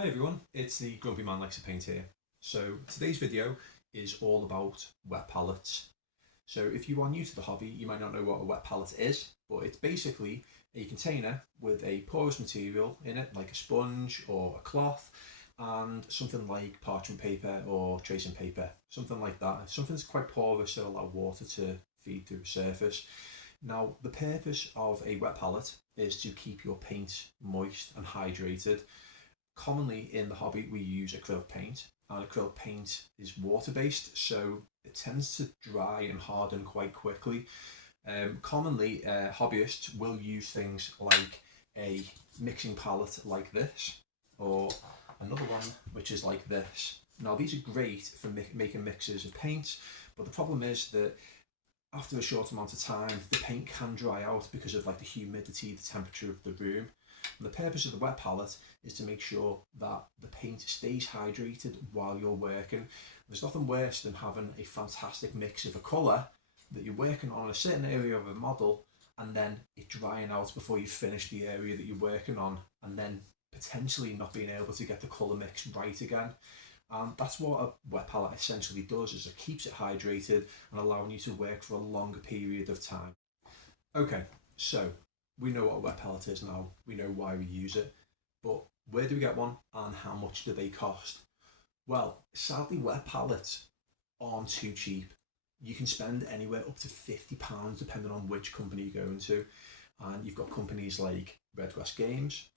Hi everyone, it's the Grumpy Man Likes to Paint here. So today's video is all about wet palettes. So if you are new to the hobby, you might not know what a wet palette is, but it's basically a container with a porous material in it, like a sponge or a cloth, and something like parchment paper or tracing paper, something like that. Something that's quite porous to allow water to feed through the surface. Now, the purpose of a wet palette is to keep your paint moist and hydrated. Commonly in the hobby we use acrylic paint, and acrylic paint is water-based, so it tends to dry and harden quite quickly. Commonly hobbyists will use things like a mixing palette like this, or another one which is like this. Now these are great for making mixes of paint, but the problem is that after a short amount of time the paint can dry out because of like the humidity, the temperature of the room. And the purpose of the wet palette is to make sure that the paint stays hydrated while you're working. There's nothing worse than having a fantastic mix of a colour that you're working on a certain area of a model and then it drying out before you finish the area that you're working on, and then potentially not being able to get the colour mix right again. And that's what a wet palette essentially does, is it keeps it hydrated and allowing you to work for a longer period of time. Okay, so we know what a wet palette is now, we know why we use it, but where do we get one and how much do they cost? Well, sadly wet palettes aren't too cheap. You can spend anywhere up to £50 depending on which company you're going to, and you've got companies like REDGRASS Games,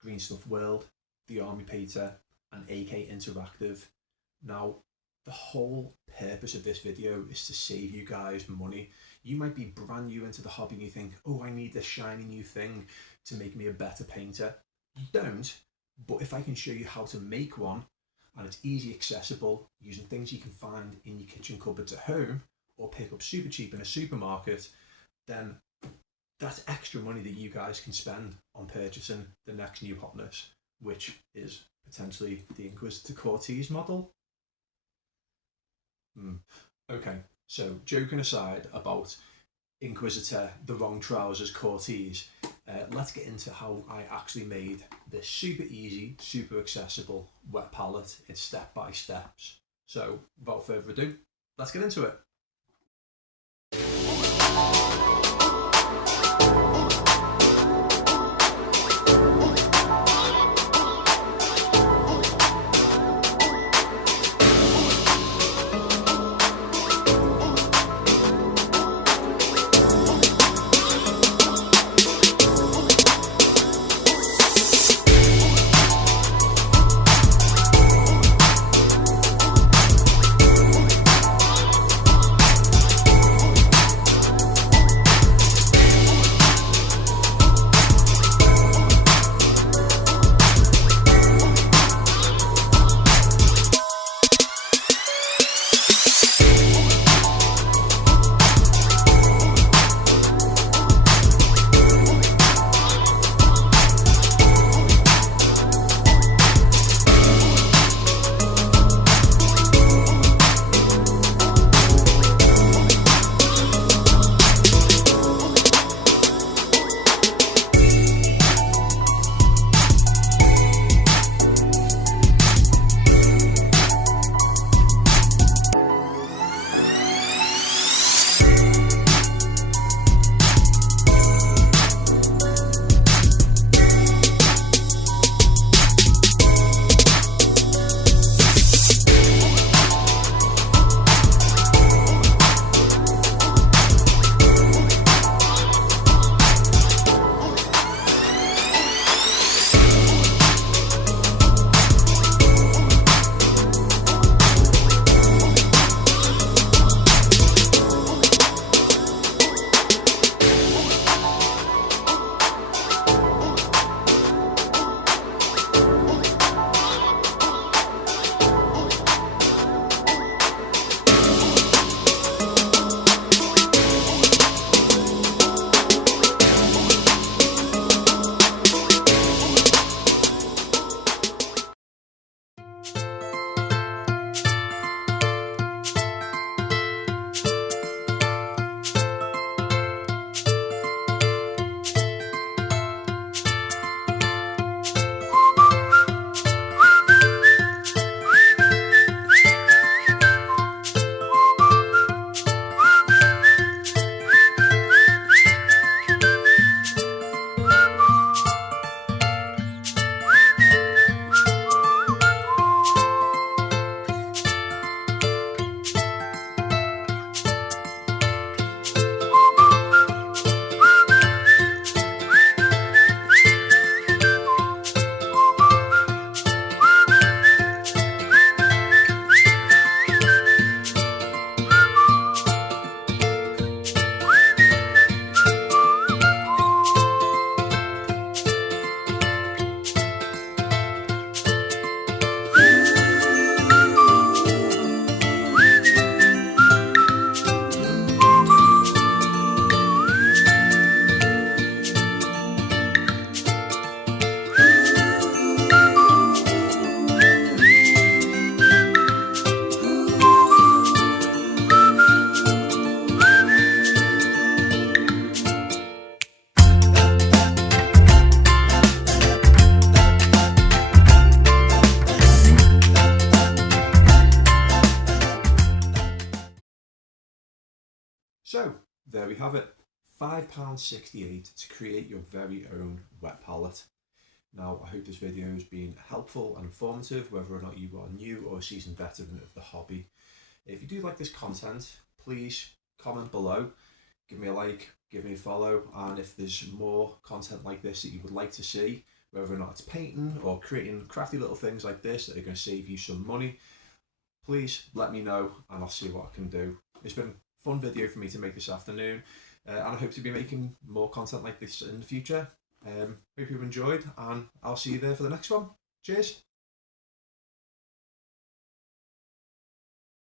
Green Stuff World, The Army Painter and AK Interactive. Now, the whole purpose of this video is to save you guys money. You might be brand new into the hobby and you think, oh, I need this shiny new thing to make me a better painter. You don't, but if I can show you how to make one, and it's easy accessible using things you can find in your kitchen cupboards at home or pick up super cheap in a supermarket, then that's extra money that you guys can spend on purchasing the next new hotness, which is potentially the Inquisitor Cortez model. Okay, so joking aside about Inquisitor, the wrong trousers, Cortez, let's get into how I actually made this super easy, super accessible wet palette in step-by-steps. So without further ado, let's get into it. there we have it, £5.68 to create your very own wet palette. Now, I hope this video has been helpful and informative, whether or not you are new or a seasoned veteran of the hobby. If you do like this content, please comment below, give me a like, give me a follow, and if there's more content like this that you would like to see, whether or not it's painting or creating crafty little things like this that are going to save you some money, please let me know and I'll see what I can do. It's been a fun video for me to make this afternoon, and I hope to be making more content like this in the future. Hope you've enjoyed, and I'll see you there for the next one. Cheers!